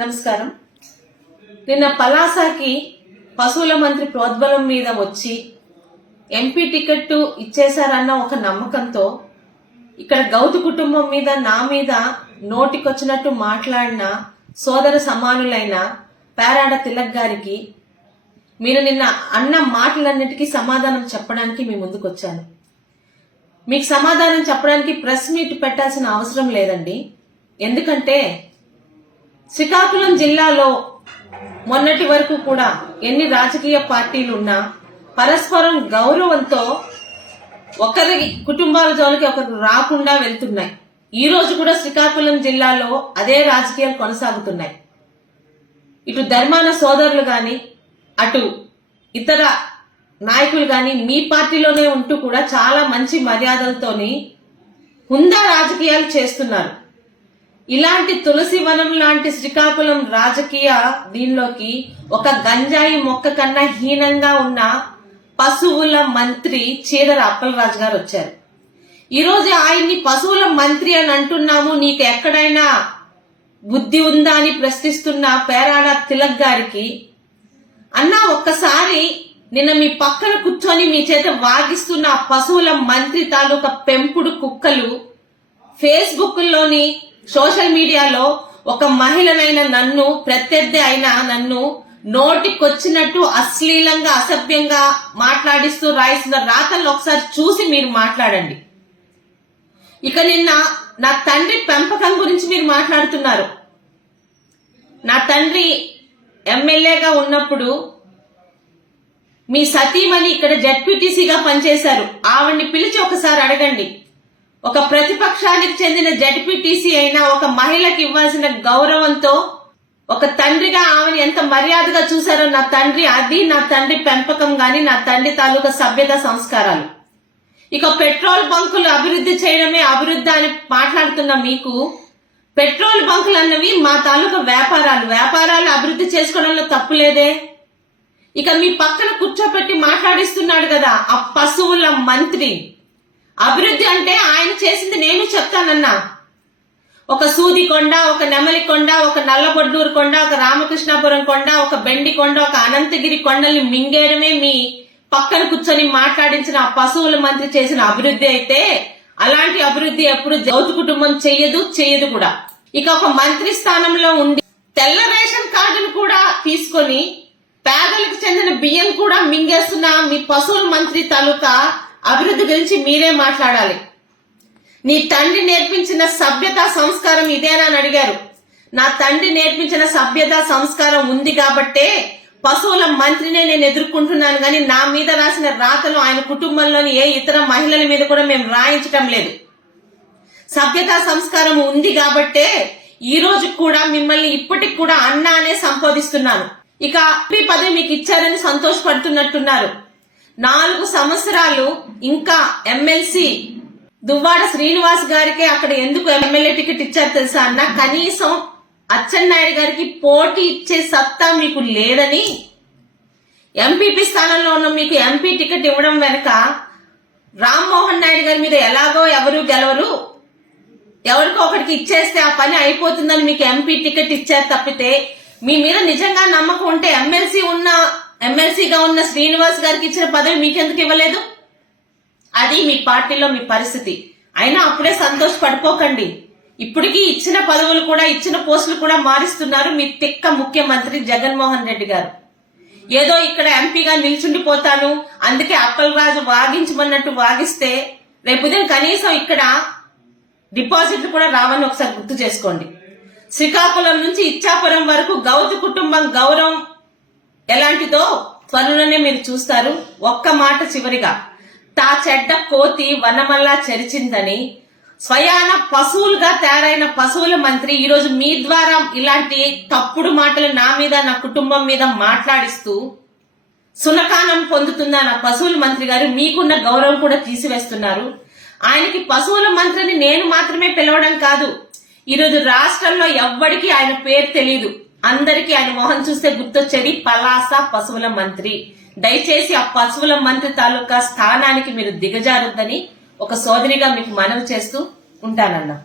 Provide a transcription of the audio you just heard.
నమస్కారం. నిన్న పలాసకి పశువుల మంత్రి ప్రోద్బలం మీద వచ్చి ఎంపీ టికెట్ ఇచ్చేశారన్న ఒక నమ్మకంతో ఇక్కడ గౌతు కుటుంబం మీద నా మీద నోటికొచ్చినట్టు మాట్లాడిన సోదర సమానులైన పేరాడ తిలక్ గారికి మీరు నిన్న అన్న మాటలన్నిటికీ సమాధానం చెప్పడానికి మీ ముందుకొచ్చాను. మీకు సమాధానం చెప్పడానికి ప్రెస్ మీట్ పెట్టాల్సిన అవసరం లేదండి. ఎందుకంటే శ్రీకాకుళం జిల్లాలో మొన్నటి వరకు కూడా ఎన్ని రాజకీయ పార్టీలున్నా పరస్పరం గౌరవంతో ఒకరి కుటుంబాల జోలికి ఒకరు రాకుండా వెళ్తున్నాయి. ఈ రోజు కూడా శ్రీకాకుళం జిల్లాలో అదే రాజకీయాలు కొనసాగుతున్నాయి. ఇటు ధర్మాన సోదరులు గాని అటు ఇతర నాయకులు గాని మీ పార్టీలోనే ఉంటూ కూడా చాలా మంచి మర్యాదలతోని హుందా రాజకీయాలు చేస్తున్నారు. ఇలాంటి తులసి వనం లాంటి శ్రీకాకుళం రాజకీయ దీనిలోకి ఒక గంజాయి మొక్క కన్నా హీనంగా ఉన్న పశువుల మంత్రి చీదర అప్పలరాజు గారు వచ్చారు. ఈరోజు ఆయన్ని పశువుల మంత్రి అని అంటున్నాము, నీకు ఎక్కడైనా బుద్ధి ఉందా అని ప్రశ్నిస్తున్న పేరాడ తిలక్ గారికి అన్నా ఒక్కసారి నిన్న మీ పక్కన కూర్చొని మీ చేత వాగిస్తున్న పశువుల మంత్రి తాలూకా పెంపుడు కుక్కలు ఫేస్బుక్ లోని సోషల్ మీడియాలో ఒక మహిళనైన నన్ను ప్రత్యర్థి అయిన నన్ను నోటికొచ్చినట్టు అశ్లీలంగా అసభ్యంగా మాట్లాడిస్తూ రాయిస్తున్న రాతలను ఒకసారి చూసి మీరు మాట్లాడండి. ఇక నిన్న నా తండ్రి పెంపకం గురించి మీరు మాట్లాడుతున్నారు. నా తండ్రి ఎమ్మెల్యేగా ఉన్నప్పుడు మీ సతీమణి ఇక్కడ జడ్పీటీసీగా పనిచేశారు. ఆవిడ్ని పిలిచి ఒకసారి అడగండి. ఒక ప్రతిపక్షానికి చెందిన జడ్పీటీసీ అయినా ఒక మహిళకి ఇవ్వాల్సిన గౌరవంతో ఒక తండ్రిగా ఆమెను ఎంత మర్యాదగా చూశారో నా తండ్రి, అది నా తండ్రి పెంపకం గాని నా తండ్రి తాలూకా సభ్యత సంస్కారాలు. ఇక పెట్రోల్ బంకులు అభివృద్ధి చేయడమే అభివృద్ధి అని మాట్లాడుతున్న మీకు పెట్రోల్ బంకులు అన్నవి మా తాలూకా వ్యాపారాలు అభివృద్ధి చేసుకోవడంలో తప్పు లేదే. ఇక మీ పక్కన కూర్చోపెట్టి మాట్లాడిస్తున్నాడు కదా ఆ పశువుల మంత్రి. అభివృద్ధి అంటే ఆయన చేసింది నేను చెప్తానన్నా. ఒక సూది కొండ, ఒక నెమలి కొండ, ఒక నల్లబొడ్డూరు కొండ, ఒక రామకృష్ణాపురం కొండ, ఒక బెండి కొండ, ఒక అనంతగిరి కొండల్ని మింగేయడమే మీ పక్కన కూర్చొని మాట్లాడించిన ఆ పశువుల మంత్రి చేసిన అభివృద్ధి అయితే అలాంటి అభివృద్ధి ఎప్పుడు గౌతు కుటుంబం చెయ్యదు కూడా. ఇక ఒక మంత్రి స్థానంలో ఉండి తెల్ల రేషన్ కార్డును కూడా తీసుకొని పేదలకు చెందిన బియ్యం కూడా మింగేస్తున్న మీ పశువుల మంత్రి తాలూకా అభివృద్ధి గురించి మీరే మాట్లాడాలి. నీ తండ్రి నేర్పించిన సభ్యత సంస్కారం ఇదేనా అని అడిగారు. నా తండ్రి నేర్పించిన సభ్యత సంస్కారం ఉంది కాబట్టే పశువుల మంత్రినే నేను ఎదుర్కొంటున్నాను గాని నా మీద రాసిన రాతలు ఆయన కుటుంబంలోని ఏ ఇతర మహిళల మీద కూడా మేము రాయించటం లేదు. సభ్యత సంస్కారం ఉంది కాబట్టే ఈ రోజు కూడా మిమ్మల్ని ఇప్పటికి కూడా అన్న అనే సంబోధిస్తున్నాను. ఇక ఎంపీ పదవి మీకు ఇచ్చారని సంతోషపడుతున్నట్టున్నారు. 4 సంవత్సరాలు ఇంకా ఎమ్మెల్సీ దువ్వాడ శ్రీనివాస్ గారికి అక్కడ ఎందుకు ఎమ్మెల్యే టికెట్ ఇచ్చారు తెలుసా అన్న? కనీసం అచ్చెన్నాయుడు గారికి పోటీ ఇచ్చే సత్తా మీకు లేదని ఎంపీపీ స్థానంలో ఉన్న మీకు ఎంపీ టికెట్ ఇవ్వడం వెనక రామ్మోహన్ నాయుడు గారి మీద ఎలాగో ఎవరు గెలవరు, ఎవరికో ఒకరికి ఇచ్చేస్తే ఆ పని అయిపోతుందని మీకు ఎంపీ టికెట్ ఇచ్చారు తప్పితే మీ మీద నిజంగా నమ్మకం ఉంటే ఎమ్మెల్సీగా ఉన్న శ్రీనివాస్ గారికి ఇచ్చిన పదవి మీకెందుకు ఇవ్వలేదు? అది మీ పార్టీలో మీ పరిస్థితి. అయినా అప్పుడే సంతోషపడిపోకండి. ఇప్పటికీ ఇచ్చిన పదవులు కూడా ఇచ్చిన పోస్టులు కూడా మారుస్తున్నారు మీ తిక్క ముఖ్యమంత్రి జగన్మోహన్ రెడ్డి గారు. ఏదో ఇక్కడ ఎంపీగా నిల్చుండిపోతాను అందుకే అప్పలరాజు వాగించమన్నట్టు వాగిస్తే రేపు కనీసం ఇక్కడ డిపాజిట్లు కూడా రావని ఒకసారి గుర్తు చేసుకోండి. శ్రీకాకుళం నుంచి ఇచ్చాపురం వరకు గౌతు కుటుంబం గౌరవం ఎలాంటిదో త్వరలోనే మీరు చూస్తారు. ఒక్క మాట చివరిగా, తా చెడ్డ కోతి వనమల్లా చెరిచిందని స్వయాన పశువులుగా తయారైన పశువుల మంత్రి ఈరోజు మీ ద్వారా ఇలాంటి తప్పుడు మాటలు నా మీద నా కుటుంబం మీద మాట్లాడిస్తూ సునకానం పొందుతున్న నా పశువుల మంత్రి గారు మీకున్న గౌరవం కూడా తీసివేస్తున్నారు. ఆయనకి పశువుల మంత్రిని నేను మాత్రమే పిలవడం కాదు, ఈరోజు రాష్ట్రంలో ఎవ్వడికి ఆయన పేరు తెలీదు. అందరికీ ఆయన మొహం చూస్తే గుర్తొచ్చేది పలాస పశువుల మంత్రి. దయచేసి ఆ పశువుల మంత్రి తాలూకా స్థానానికి మీరు దిగజారొద్దని ఒక సోదరిగా మీకు మనవి చేస్తూ ఉంటానన్నా.